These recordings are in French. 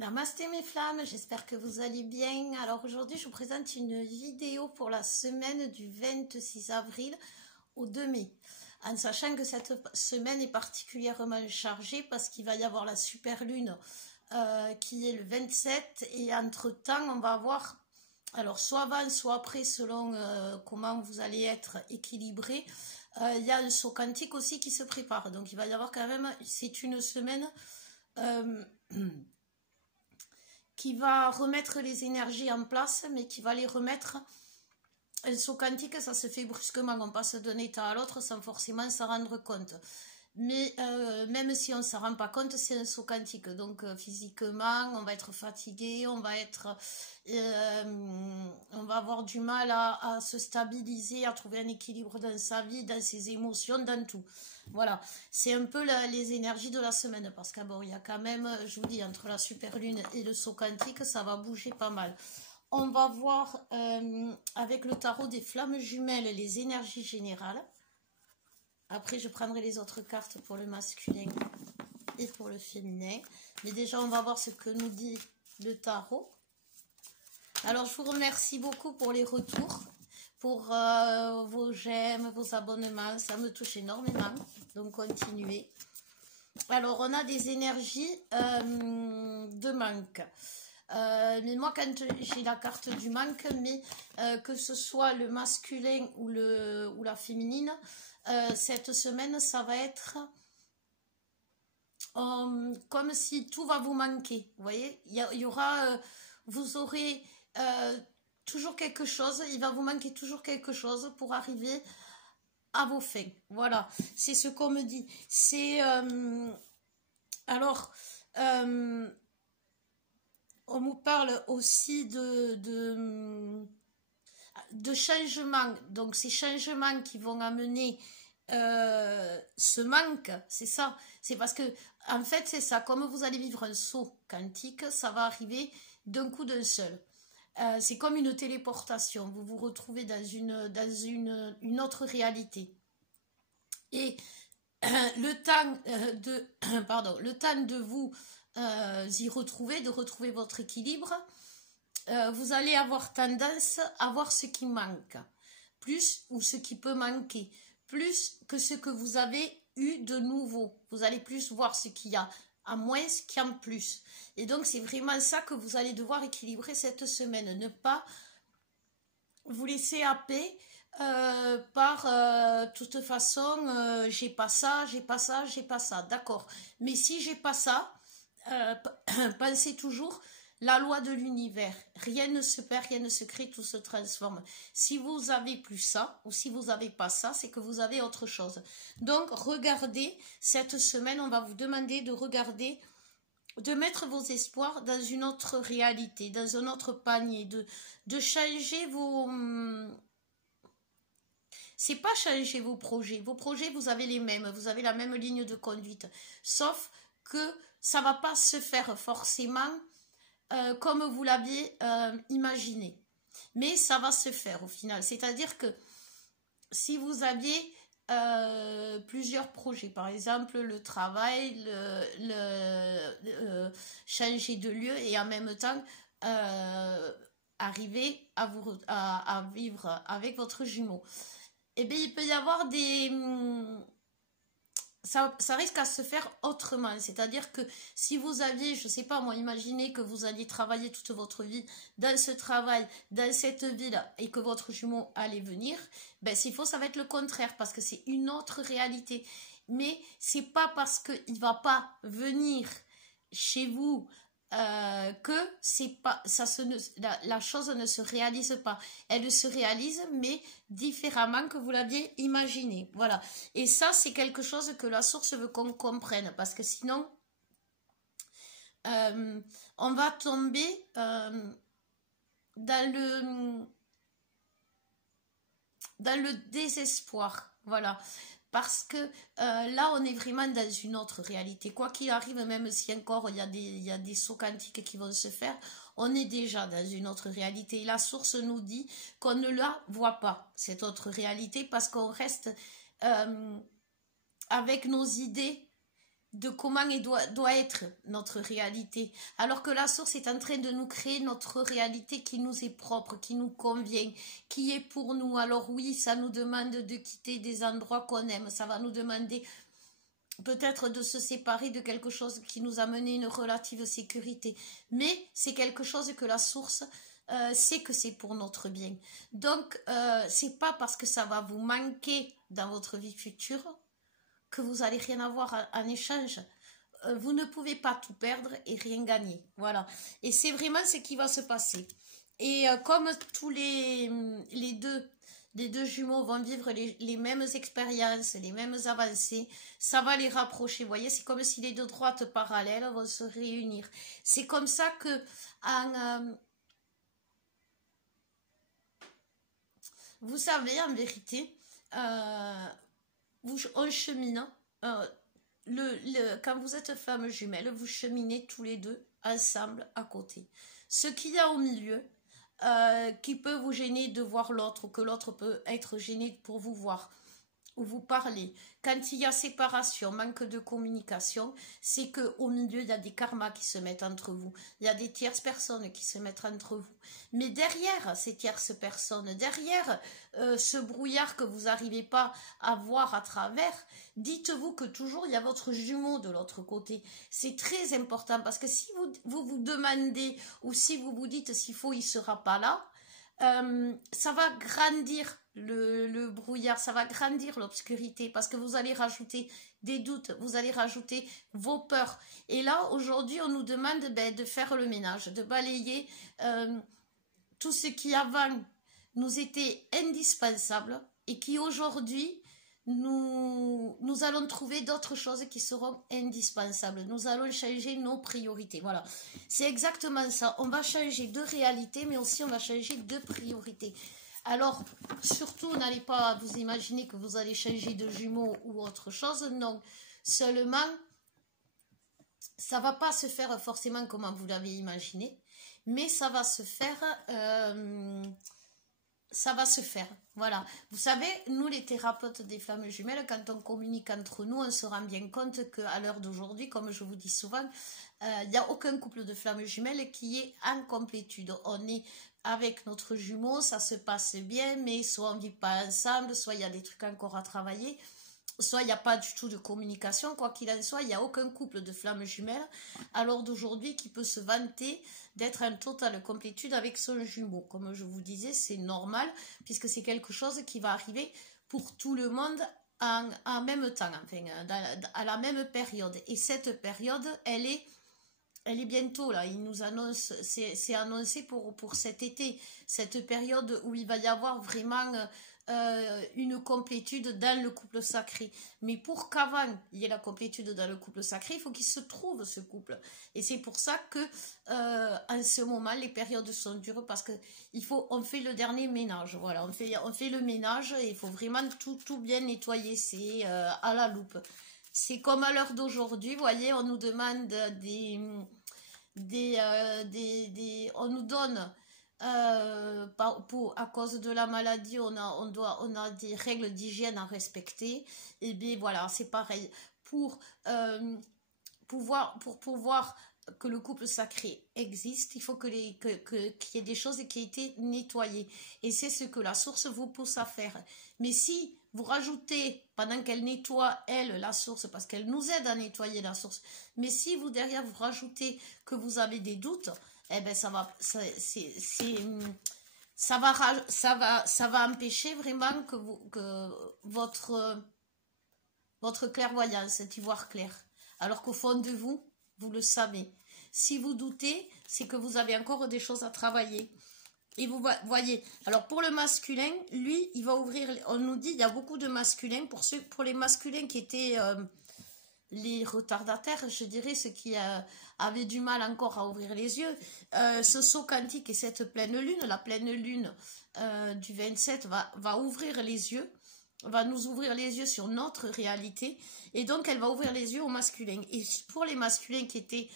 Namasté mes flammes, j'espère que vous allez bien. Alors aujourd'hui je vous présente une vidéo pour la semaine du 26 avril au 2 mai. En sachant que cette semaine est particulièrement chargée parce qu'il va y avoir la super lune qui est le 27 et entre temps on va avoir, alors soit avant soit après selon comment vous allez être équilibré, il y a le saut quantique aussi qui se prépare. Donc il va y avoir quand même, c'est une semaine qui va remettre les énergies en place, mais qui va les remettre. Le saut quantique, ça se fait brusquement, on passe d'un état à l'autre sans forcément s'en rendre compte. Mais même si on ne s'en rend pas compte, c'est un saut quantique. Donc physiquement, on va être fatigué, on va avoir du mal à se stabiliser, à trouver un équilibre dans sa vie, dans ses émotions, dans tout. Voilà, c'est un peu les énergies de la semaine, parce qu'il y a quand même, je vous dis, entre la super lune et le saut quantique, ça va bouger pas mal. On va voir avec le tarot des flammes jumelles les énergies générales. Après, je prendrai les autres cartes pour le masculin et pour le féminin. Mais déjà, on va voir ce que nous dit le tarot. Alors, je vous remercie beaucoup pour les retours, pour vos j'aime, vos abonnements. Ça me touche énormément. Donc, continuez. Alors, on a des énergies de manque. Mais moi, quand j'ai la carte du manque, mais que ce soit le masculin ou la féminine, cette semaine, ça va être comme si tout va vous manquer. Vous voyez, il y aura, vous aurez toujours quelque chose, il va vous manquer toujours quelque chose pour arriver à vos fins. Voilà, c'est ce qu'on me dit. C'est alors. On vous parle aussi de changements. Donc, ces changements qui vont amener ce manque, c'est ça. C'est parce que, en fait, c'est ça. Comme vous allez vivre un saut quantique, ça va arriver d'un coup d'un seul. C'est comme une téléportation. Vous vous retrouvez dans une autre réalité. Et le temps de vous y retrouver, de retrouver votre équilibre, vous allez avoir tendance à voir ce qui manque, plus ou ce qui peut manquer, plus que ce que vous avez eu de nouveau. Vous allez plus voir ce qu'il y a à moins qu'il y en plus. Et donc c'est vraiment ça que vous allez devoir équilibrer cette semaine. Ne pas vous laisser happer par toute façon, j'ai pas ça, j'ai pas ça, j'ai pas ça. D'accord. Mais si j'ai pas ça, pensez toujours la loi de l'univers. Rien ne se perd, rien ne se crée, tout se transforme. Si vous avez plus ça, ou si vous n'avez pas ça, c'est que vous avez autre chose. Donc, regardez, cette semaine, on va vous demander de regarder, de mettre vos espoirs dans une autre réalité, dans un autre panier, de changer vos... C'est pas changer vos projets. Vos projets, vous avez les mêmes, vous avez la même ligne de conduite. Sauf que ça va pas se faire forcément comme vous l'aviez imaginé. Mais ça va se faire au final. C'est-à-dire que si vous aviez plusieurs projets, par exemple le travail, changer de lieu et en même temps arriver à vivre avec votre jumeau, eh bien il peut y avoir des... Ça risque à se faire autrement, c'est-à-dire que si vous aviez, je sais pas moi, imaginez que vous alliez travailler toute votre vie dans ce travail, dans cette ville, et que votre jumeau allait venir, ben s'il faut, ça va être le contraire, parce que c'est une autre réalité. Mais c'est pas parce qu'il va pas venir chez vous que c'est pas la chose ne se réalise pas. Elle se réalise mais différemment que vous l'aviez imaginé. Voilà. Et ça, c'est quelque chose que la source veut qu'on comprenne, parce que sinon on va tomber dans le désespoir. Voilà. Parce que là, on est vraiment dans une autre réalité. Quoi qu'il arrive, même si encore il y a des sauts quantiques qui vont se faire, on est déjà dans une autre réalité. Et la source nous dit qu'on ne la voit pas, cette autre réalité, parce qu'on reste avec nos idées de comment doit être notre réalité. Alors que la source est en train de nous créer notre réalité qui nous est propre, qui nous convient, qui est pour nous. Alors oui, ça nous demande de quitter des endroits qu'on aime, ça va nous demander peut-être de se séparer de quelque chose qui nous a mené une relative sécurité. Mais c'est quelque chose que la source sait que c'est pour notre bien. Donc, c'est pas parce que ça va vous manquer dans votre vie future que vous allez rien avoir en échange. Vous ne pouvez pas tout perdre et rien gagner. Voilà. Et c'est vraiment ce qui va se passer. Et comme tous les deux jumeaux vont vivre les mêmes expériences, les mêmes avancées, ça va les rapprocher. Vous voyez, c'est comme si les deux droites parallèles vont se réunir. C'est comme ça que vous savez, en vérité, on chemine. Quand vous êtes femmes jumelles, vous cheminez tous les deux ensemble à côté. Ce qu'il y a au milieu, qui peut vous gêner de voir l'autre, ou que l'autre peut être gêné pour vous voir ou vous parler. Quand il y a séparation, manque de communication, c'est qu'au milieu, il y a des karmas qui se mettent entre vous. Il y a des tierces personnes qui se mettent entre vous. Mais derrière ces tierces personnes, derrière ce brouillard que vous n'arrivez pas à voir à travers, dites-vous que toujours il y a votre jumeau de l'autre côté. C'est très important parce que si vous demandez ou si vous vous dites s'il faut, il ne sera pas là, ça va grandir le brouillard, ça va grandir l'obscurité parce que vous allez rajouter des doutes, vous allez rajouter vos peurs. Et là, aujourd'hui, on nous demande de faire le ménage, de balayer tout ce qui avant nous était indispensable et qui aujourd'hui, nous allons trouver d'autres choses qui seront indispensables. Nous allons changer nos priorités. Voilà, c'est exactement ça. On va changer de réalité, mais aussi on va changer de priorité. Alors, surtout, n'allez pas vous imaginer que vous allez changer de jumeaux ou autre chose. Non, seulement, ça ne va pas se faire forcément comme vous l'avez imaginé, mais ça va se faire... ça va se faire, voilà. Vous savez, nous les thérapeutes des flammes jumelles, quand on communique entre nous, on se rend bien compte qu'à l'heure d'aujourd'hui, comme je vous dis souvent, il n'y a aucun couple de flammes jumelles qui est en complétude. On est avec notre jumeau, ça se passe bien, mais soit on ne vit pas ensemble, soit il y a des trucs encore à travailler, soit il n'y a pas du tout de communication. Quoi qu'il en soit, il n'y a aucun couple de flammes jumelles à l'heure d'aujourd'hui qui peut se vanter d'être en totale complétude avec son jumeau. Comme je vous disais, c'est normal, puisque c'est quelque chose qui va arriver pour tout le monde en même temps, enfin, à la même période. Et cette période, elle est bientôt là. Il nous annonce, c'est annoncé pour cet été, cette période où il va y avoir vraiment une complétude dans le couple sacré. Mais pour qu'avant il y ait la complétude dans le couple sacré, il faut qu'il se trouve ce couple. Et c'est pour ça que en ce moment les périodes sont dures parce que on fait le dernier ménage. Voilà, on fait le ménage et il faut vraiment tout bien nettoyer. C'est à la loupe. C'est comme à l'heure d'aujourd'hui, vous voyez, on nous demande on nous donne à cause de la maladie, on a des règles d'hygiène à respecter. Et bien voilà, c'est pareil. Pour pouvoir que le couple sacré existe, il faut qu'il y ait des choses qui aient été nettoyées. Et c'est ce que la source vous pousse à faire. Mais si vous rajoutez, pendant qu'elle nettoie, elle, la source, parce qu'elle nous aide à nettoyer la source, mais si vous, derrière, vous rajoutez que vous avez des doutes, eh ben ça va empêcher vraiment que votre clairvoyance, d'y voir clair. Alors qu'au fond de vous, vous le savez. Si vous doutez, c'est que vous avez encore des choses à travailler. Et vous voyez, alors pour le masculin, lui, il va ouvrir, on nous dit, il y a beaucoup de masculins, pour les masculins qui étaient les retardataires, je dirais, ceux qui avaient du mal encore à ouvrir les yeux, ce saut quantique et cette pleine lune, la pleine lune du 27 va ouvrir les yeux, va nous ouvrir les yeux sur notre réalité, et donc elle va ouvrir les yeux aux masculins. Et pour les masculins qui étaient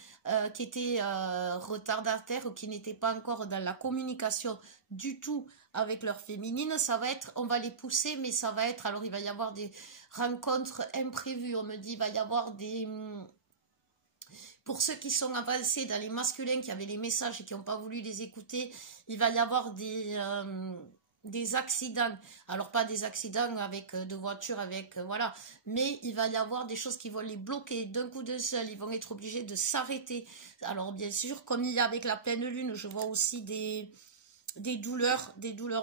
qui étaient retardataires ou qui n'étaient pas encore dans la communication du tout avec leur féminine, ça va être, on va les pousser, mais ça va être, alors il va y avoir des rencontres imprévues, on me dit, il va y avoir des... Pour ceux qui sont avancés dans les masculins, qui avaient les messages et qui n'ont pas voulu les écouter, il va y avoir des accidents. Alors, pas des accidents avec de voitures, avec... voilà. Mais il va y avoir des choses qui vont les bloquer d'un coup de seul. Ils vont être obligés de s'arrêter. Alors, bien sûr, comme il y a avec la pleine lune, je vois aussi des douleurs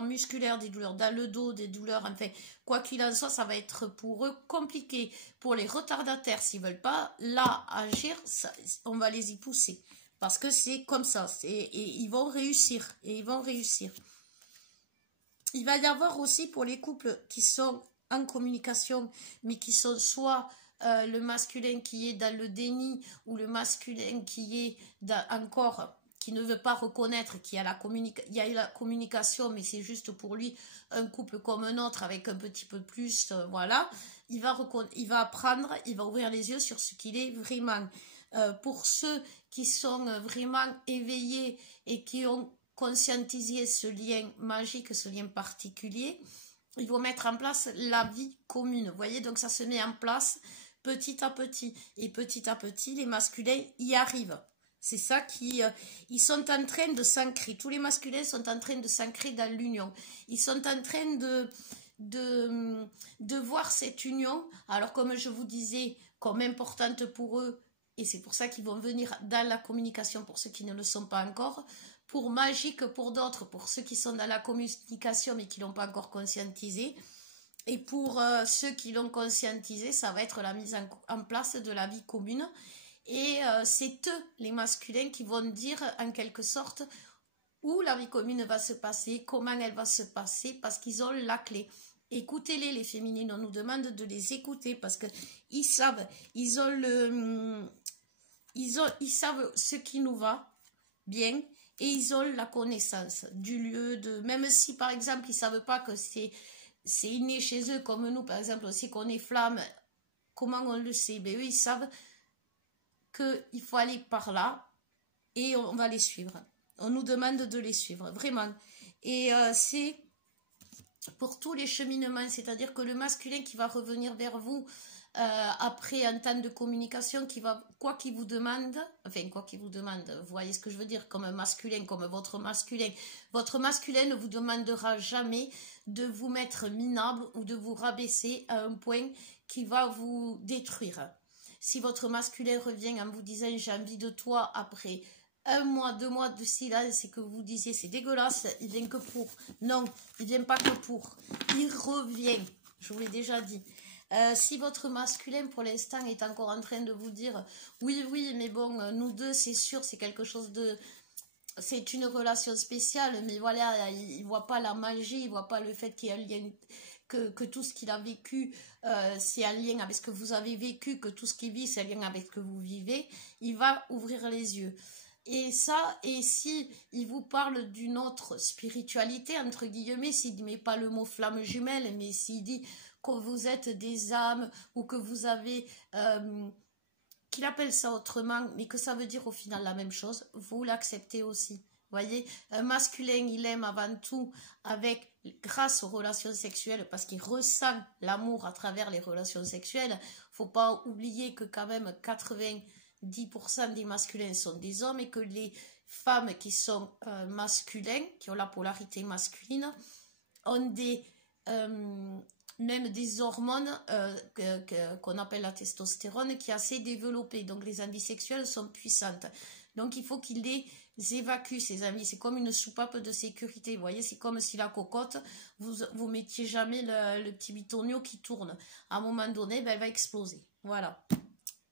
musculaires, des douleurs dans le dos, des douleurs, enfin, quoi qu'il en soit, ça va être pour eux compliqué. Pour les retardataires, s'ils veulent pas là agir, ça, on va les y pousser. Parce que c'est comme ça, et ils vont réussir, Il va y avoir aussi pour les couples qui sont en communication, mais qui sont soit le masculin qui est dans le déni, ou le masculin qui est encore... qui ne veut pas reconnaître qu'il y a il y a eu la communication, mais c'est juste pour lui un couple comme un autre avec un petit peu plus, voilà. Il va apprendre, il va ouvrir les yeux sur ce qu'il est vraiment. Pour ceux qui sont vraiment éveillés et qui ont conscientisé ce lien magique, ce lien particulier, ils vont mettre en place la vie commune. Vous voyez, donc ça se met en place petit à petit. Et petit à petit, les masculins y arrivent. C'est ça ils sont en train de s'ancrer. Tous les masculins sont en train de s'ancrer dans l'union. Ils sont en train de voir cette union. Alors, comme je vous disais, comme importante pour eux, et c'est pour ça qu'ils vont venir dans la communication pour ceux qui ne le sont pas encore, pour magique pour d'autres, pour ceux qui sont dans la communication mais qui ne l'ont pas encore conscientisé. Et pour ceux qui l'ont conscientisé, ça va être la mise en place de la vie commune. Et c'est eux, les masculins, qui vont dire en quelque sorte où la vie commune va se passer, comment elle va se passer, parce qu'ils ont la clé. Écoutez-les, les féminines, on nous demande de les écouter parce qu'ils savent, ils savent ce qui nous va bien et ils ont la connaissance du lieu, même si par exemple ils ne savent pas que c'est inné chez eux, comme nous par exemple aussi qu'on est flamme, comment on le sait? Ben, eux ils savent qu'il faut aller par là et on va les suivre. On nous demande de les suivre, vraiment. Et c'est pour tous les cheminements, c'est-à-dire que le masculin qui va revenir vers vous après un temps de communication, qui va, quoi qu'il vous demande, vous voyez ce que je veux dire, comme un masculin, comme votre masculin ne vous demandera jamais de vous mettre minable ou de vous rabaisser à un point qui va vous détruire. Si votre masculin revient en vous disant « j'ai envie de toi » après 1 mois, 2 mois de silence et que vous disiez « c'est dégueulasse », il vient que pour. Non, il vient pas que pour. Il revient, je vous l'ai déjà dit. Si votre masculin pour l'instant est encore en train de vous dire « oui, oui, mais bon, nous deux, c'est sûr, c'est quelque chose de... » C'est une relation spéciale, mais voilà, il ne voit pas la magie, il ne voit pas le fait qu'il y a un lien... Que tout ce qu'il a vécu, c'est un lien avec ce que vous avez vécu, que tout ce qu'il vit, c'est un lien avec ce que vous vivez, il va ouvrir les yeux. Et ça, et si il vous parle d'une autre spiritualité, entre guillemets, s'il ne met pas le mot flamme jumelle, mais s'il dit que vous êtes des âmes, ou que vous avez... qu'il appelle ça autrement, mais que ça veut dire au final la même chose, vous l'acceptez aussi. Voyez, un masculin, il aime avant tout grâce aux relations sexuelles, parce qu'il ressent l'amour à travers les relations sexuelles. Faut pas oublier que quand même 90% des masculins sont des hommes et que les femmes qui sont masculins, qui ont la polarité masculine, ont même des hormones qu'on appelle la testostérone qui est assez développée. Donc les envies sexuelles sont puissantes. Donc il faut qu'ils les évacuent, ces envies. C'est comme une soupape de sécurité. Vous voyez, c'est comme si la cocotte, vous mettiez jamais le petit bitonio qui tourne. À un moment donné, ben, elle va exploser. Voilà.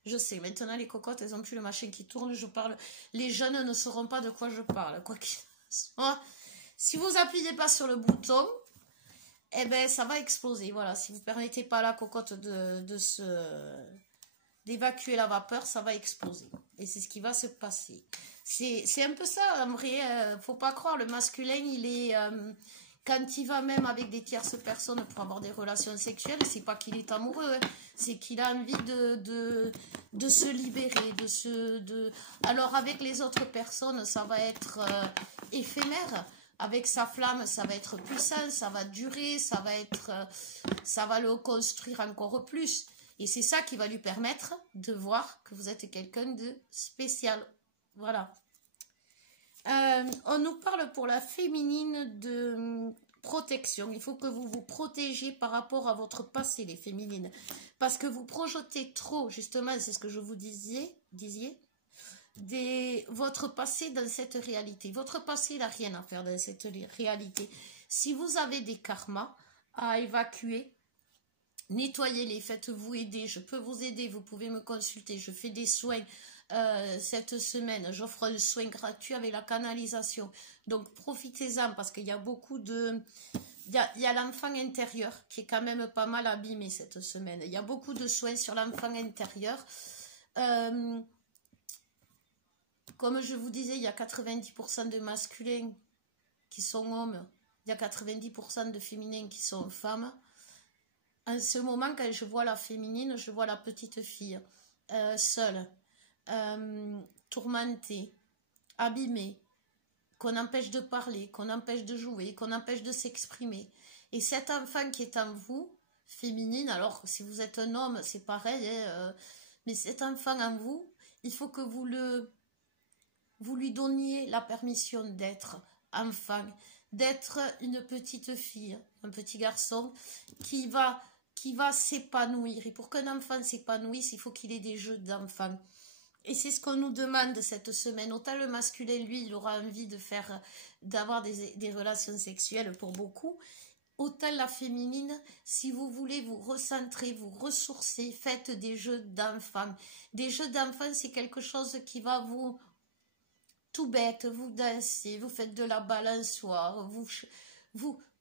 Je sais, maintenant les cocottes, elles n'ont plus le machin qui tourne. Je parle. Les jeunes ne sauront pas de quoi je parle. Quoi qu'il soit. Si vous appuyez pas sur le bouton, eh ben ça va exploser. Voilà, si vous permettez pas à la cocotte d'évacuer la vapeur, ça va exploser. Et c'est ce qui va se passer. C'est un peu ça, en vrai. Faut pas croire, le masculin, il est... quand il va même avec des tierces personnes pour avoir des relations sexuelles, c'est pas qu'il est amoureux, hein, c'est qu'il a envie de se libérer, Alors avec les autres personnes, ça va être éphémère. Avec sa flamme, ça va être puissant, ça va durer, ça va le construire encore plus. Et c'est ça qui va lui permettre de voir que vous êtes quelqu'un de spécial. Voilà. On nous parle pour la féminine de protection. Il faut que vous vous protégiez par rapport à votre passé, les féminines. Parce que vous projetez trop, justement, c'est ce que je vous disiez, votre passé dans cette réalité. Votre passé n'a rien à faire dans cette réalité. Si vous avez des karmas à évacuer, nettoyez-les, faites-vous aider. Je peux vous aider, vous pouvez me consulter. Je fais des soins cette semaine. J'offre un soin gratuit avec la canalisation. Donc profitez-en parce qu'il y a beaucoup de... Il y a l'enfant intérieur qui est quand même pas mal abîmé cette semaine. Il y a beaucoup de soins sur l'enfant intérieur. Comme je vous disais, il y a 90% de masculins qui sont hommes. Il y a 90% de féminins qui sont femmes. En ce moment, quand je vois la féminine, je vois la petite fille seule, tourmentée, abîmée, qu'on empêche de parler, qu'on empêche de jouer, qu'on empêche de s'exprimer. Et cet enfant qui est en vous, féminine, alors si vous êtes un homme, c'est pareil, hein, mais cet enfant en vous, il faut que vous lui donniez la permission d'être enfant, d'être une petite fille, un petit garçon qui va s'épanouir. Et pour qu'un enfant s'épanouisse, il faut qu'il ait des jeux d'enfant. Et c'est ce qu'on nous demande cette semaine. Autant le masculin, lui, il aura envie d'avoir des relations sexuelles pour beaucoup. Autant la féminine, si vous voulez vous recentrer, vous ressourcer, faites des jeux d'enfant. Des jeux d'enfant, c'est quelque chose qui va vous... Tout bête, vous dansez, vous faites de la balançoire, vous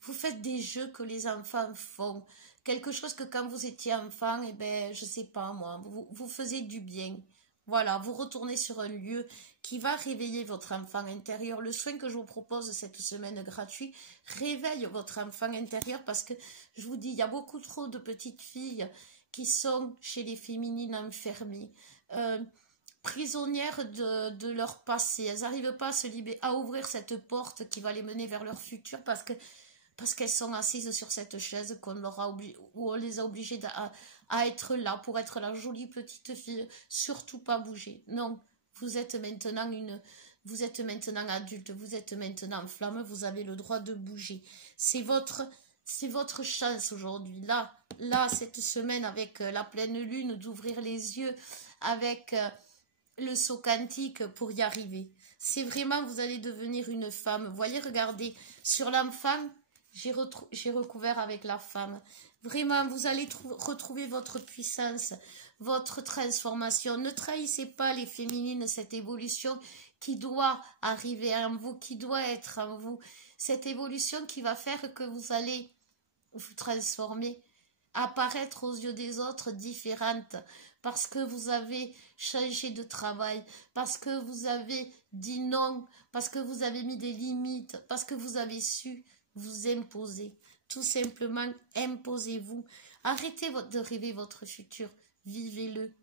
faites des jeux que les enfants font. Quelque chose que quand vous étiez enfant, eh ben, je sais pas moi, vous faisiez du bien. Voilà, vous retournez sur un lieu qui va réveiller votre enfant intérieur. Le soin que je vous propose cette semaine gratuit réveille votre enfant intérieur parce que, je vous dis, il y a beaucoup trop de petites filles qui sont chez les féminines enfermées, prisonnières de leur passé. Elles n'arrivent pas à se libérer, à ouvrir cette porte qui va les mener vers leur futur parce qu'elles sont assises sur cette chaise où on les a obligées à être là, pour être la jolie petite fille, surtout pas bouger. Non, vous êtes maintenant adulte, vous êtes maintenant flamme, vous avez le droit de bouger. C'est votre chance aujourd'hui, là, cette semaine, avec la pleine lune, d'ouvrir les yeux, avec le saut quantique pour y arriver. C'est vraiment, vous allez devenir une femme. Vous voyez, regardez, sur l'enfant, j'ai recouvert avec la femme. Vraiment, vous allez retrouver votre puissance, votre transformation. Ne trahissez pas les féminines, cette évolution qui doit arriver en vous, qui doit être en vous. Cette évolution qui va faire que vous allez vous transformer, apparaître aux yeux des autres différente, parce que vous avez changé de travail, parce que vous avez dit non, parce que vous avez mis des limites, parce que vous avez su vous imposer. Tout simplement, imposez-vous. Arrêtez de rêver votre futur. Vivez-le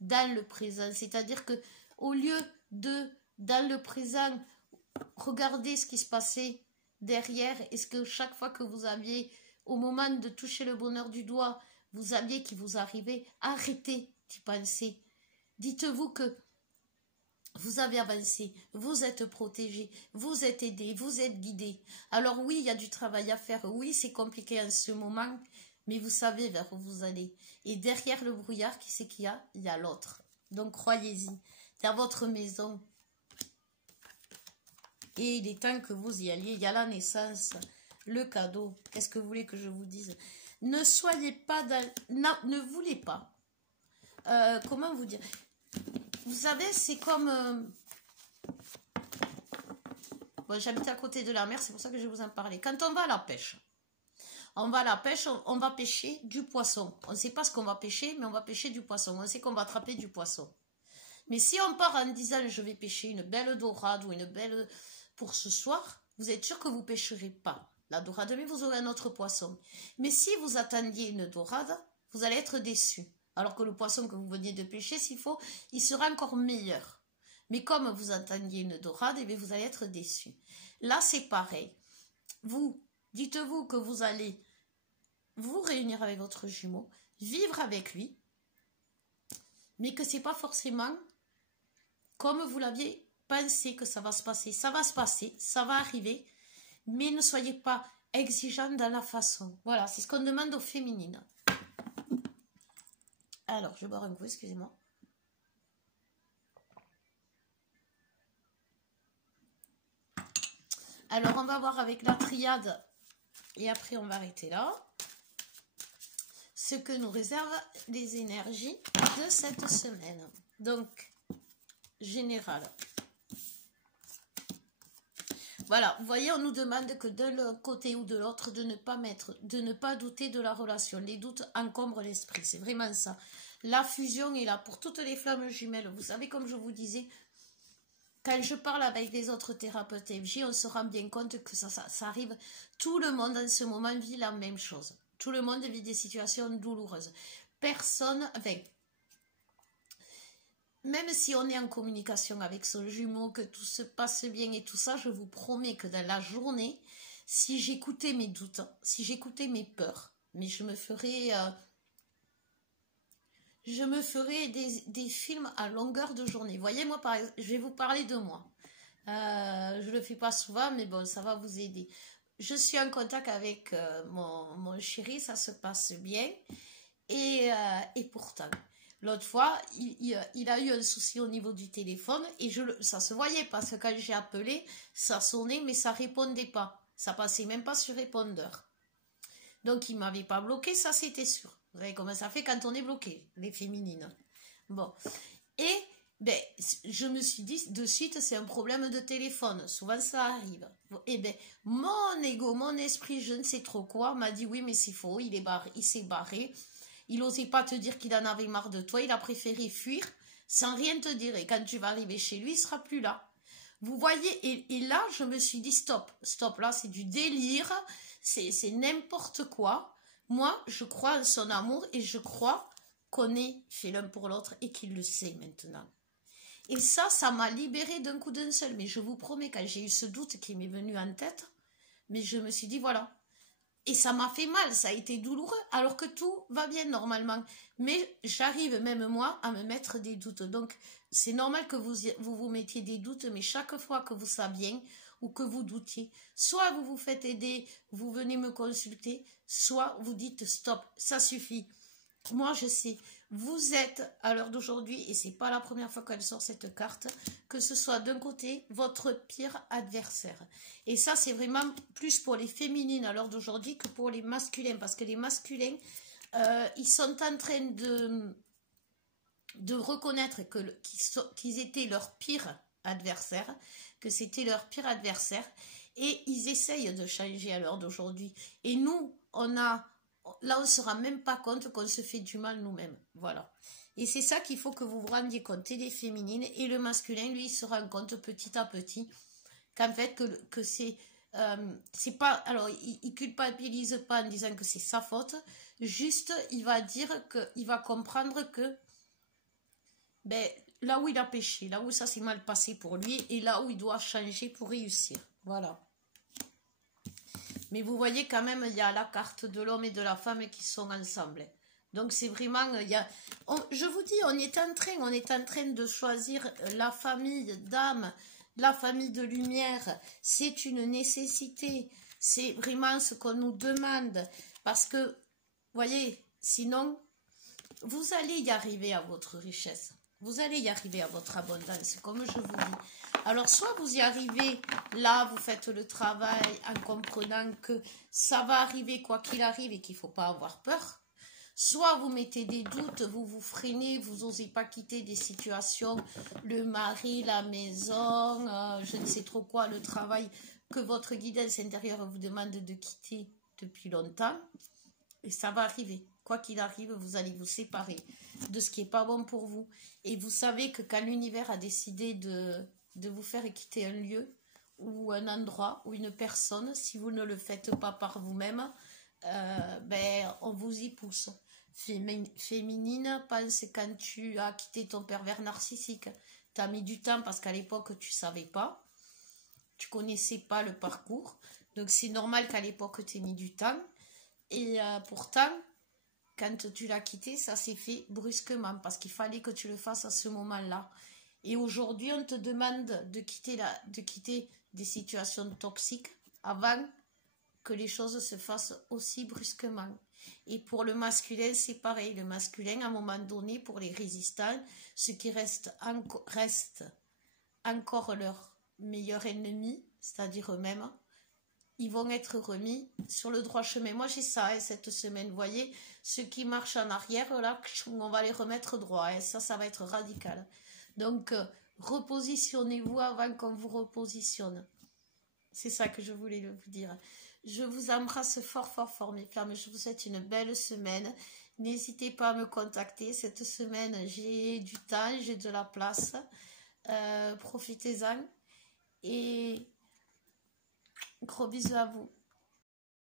dans le présent. C'est-à-dire que au lieu de, dans le présent, regarder ce qui se passait derrière, est-ce que chaque fois que vous aviez, au moment de toucher le bonheur du doigt, vous aviez qui vous arrivait, arrêtez d'y penser. Dites-vous que vous avez avancé, vous êtes protégé, vous êtes aidé, vous êtes guidé. Alors oui, il y a du travail à faire, oui, c'est compliqué en ce moment, mais vous savez vers où vous allez. Et derrière le brouillard, qui c'est qu'il y a? Il y a l'autre. Donc croyez-y, il y a votre maison. Et il est temps que vous y alliez, il y a la naissance, le cadeau. Qu'est-ce que vous voulez que je vous dise? Ne soyez pas dans... Non, ne voulez pas. Comment vous dire? Vous savez, c'est comme... Bon, j'habite à côté de la mer, c'est pour ça que je vais vous en parler. Quand on va à la pêche, on va pêcher du poisson. On ne sait pas ce qu'on va pêcher, mais on va pêcher du poisson. On sait qu'on va attraper du poisson. Mais si on part en disant, je vais pêcher une belle dorade ou une belle... pour ce soir, vous êtes sûr que vous ne pêcherez pas. la dorade, mais vous aurez un autre poisson. Mais si vous attendiez une dorade, vous allez être déçu. Alors que le poisson que vous veniez de pêcher, s'il faut, il sera encore meilleur. Mais comme vous attendiez une dorade, eh bien, vous allez être déçu. Là, c'est pareil. Vous, dites-vous que vous allez vous réunir avec votre jumeau, vivre avec lui, mais que c'est pas forcément comme vous l'aviez pensé que ça va se passer. Ça va se passer, ça va arriver, mais ne soyez pas exigeant dans la façon. Voilà, c'est ce qu'on demande aux féminines. Alors, je vais boire un coup, excusez-moi. Alors, on va voir avec la triade, et après on va arrêter là, ce que nous réservent les énergies de cette semaine. Donc, général. Voilà, vous voyez, on nous demande que d'un côté ou de l'autre, de ne pas douter de la relation. Les doutes encombrent l'esprit, c'est vraiment ça. La fusion est là pour toutes les flammes jumelles. Vous savez, comme je vous disais, quand je parle avec les autres thérapeutes FJ, on se rend bien compte que ça arrive. Tout le monde en ce moment vit la même chose. Tout le monde vit des situations douloureuses. Personne, enfin, même si on est en communication avec son jumeau, que tout se passe bien et tout ça, je vous promets que dans la journée, si j'écoutais mes doutes, si j'écoutais mes peurs, mais je me ferais des films à longueur de journée. Voyez, moi, par exemple, je vais vous parler de moi. Je ne le fais pas souvent, mais bon, ça va vous aider. Je suis en contact avec mon chéri, ça se passe bien. Et pourtant, l'autre fois, il a eu un souci au niveau du téléphone et ça se voyait parce que quand j'ai appelé, ça sonnait mais ça répondait pas. Ça passait même pas sur répondeur. Donc il m'avait pas bloqué, ça c'était sûr. Vous savez comment ça fait quand on est bloqué, les féminines. Bon. Et ben, je me suis dit de suite, c'est un problème de téléphone. Souvent ça arrive. Et ben, mon ego, mon esprit, je ne sais trop quoi, m'a dit oui mais c'est faux, il s'est barré. Il n'osait pas te dire qu'il en avait marre de toi. Il a préféré fuir sans rien te dire. Et quand tu vas arriver chez lui, il ne sera plus là. Vous voyez, et là, je me suis dit, stop, là, c'est du délire. C'est n'importe quoi. Moi, je crois en son amour et je crois qu'on est fait l'un pour l'autre et qu'il le sait maintenant. Et ça m'a libérée d'un coup d'un seul. Mais je vous promets, quand j'ai eu ce doute qui m'est venu en tête, mais je me suis dit, voilà. Et ça m'a fait mal, ça a été douloureux, alors que tout va bien normalement. Mais j'arrive même moi à me mettre des doutes. Donc c'est normal que vous mettiez des doutes, mais chaque fois que vous ça bien ou que vous doutiez, soit vous vous faites aider, vous venez me consulter, soit vous dites stop, ça suffit. Moi je sais, vous êtes à l'heure d'aujourd'hui, et c'est pas la première fois qu'elle sort cette carte, que ce soit d'un côté votre pire adversaire. Et ça c'est vraiment plus pour les féminines à l'heure d'aujourd'hui que pour les masculins, parce que les masculins, ils sont en train de reconnaître qu'ils étaient leur pire adversaire, que c'était leur pire adversaire, et ils essayent de changer à l'heure d'aujourd'hui. Et nous, là, on ne se rend même pas compte qu'on se fait du mal nous-mêmes. Voilà. Et c'est ça qu'il faut que vous vous rendiez compte, et les féminines. Et le masculin, lui, il se rend compte petit à petit qu'en fait, que c'est pas... Alors, il culpabilise pas en disant que c'est sa faute. Juste, il va dire qu'il va comprendre que ben, là où il a péché, là où ça s'est mal passé pour lui, et là où il doit changer pour réussir. Voilà. Mais vous voyez quand même, il y a la carte de l'homme et de la femme qui sont ensemble. Donc c'est vraiment, je vous dis, on est en train de choisir la famille d'âme, la famille de lumière. C'est une nécessité. C'est vraiment ce qu'on nous demande. Parce que, vous voyez, sinon, vous allez y arriver à votre richesse. Vous allez y arriver à votre abondance, comme je vous dis. Alors, soit vous y arrivez, là, vous faites le travail en comprenant que ça va arriver quoi qu'il arrive et qu'il ne faut pas avoir peur. Soit vous mettez des doutes, vous vous freinez, vous n'osez pas quitter des situations, le mari, la maison, je ne sais trop quoi, le travail que votre guidance intérieure vous demande de quitter depuis longtemps. Et ça va arriver. Quoi qu'il arrive, vous allez vous séparer de ce qui n'est pas bon pour vous. Et vous savez que quand l'univers a décidé de vous faire quitter un lieu ou un endroit ou une personne, si vous ne le faites pas par vous-même, ben, on vous y pousse. Féminine, pense quand tu as quitté ton pervers narcissique. Tu as mis du temps parce qu'à l'époque, tu ne savais pas. Tu ne connaissais pas le parcours. Donc, c'est normal qu'à l'époque, tu aies mis du temps. Et pourtant, quand tu l'as quitté, ça s'est fait brusquement parce qu'il fallait que tu le fasses à ce moment-là. Et aujourd'hui, on te demande de quitter des situations toxiques avant que les choses se fassent aussi brusquement. Et pour le masculin, c'est pareil. Le masculin, à un moment donné, pour les résistants, ceux qui restent encore leur meilleur ennemi, c'est-à-dire eux-mêmes, ils vont être remis sur le droit chemin. Moi, j'ai ça cette semaine. Vous voyez, ceux qui marchent en arrière, là, on va les remettre droit. Ça va être radical. Donc, repositionnez-vous avant qu'on vous repositionne. C'est ça que je voulais vous dire. Je vous embrasse fort, fort, fort, mes flammes. Je vous souhaite une belle semaine. N'hésitez pas à me contacter. Cette semaine, j'ai du temps, j'ai de la place. Profitez-en. Et gros bisous à vous.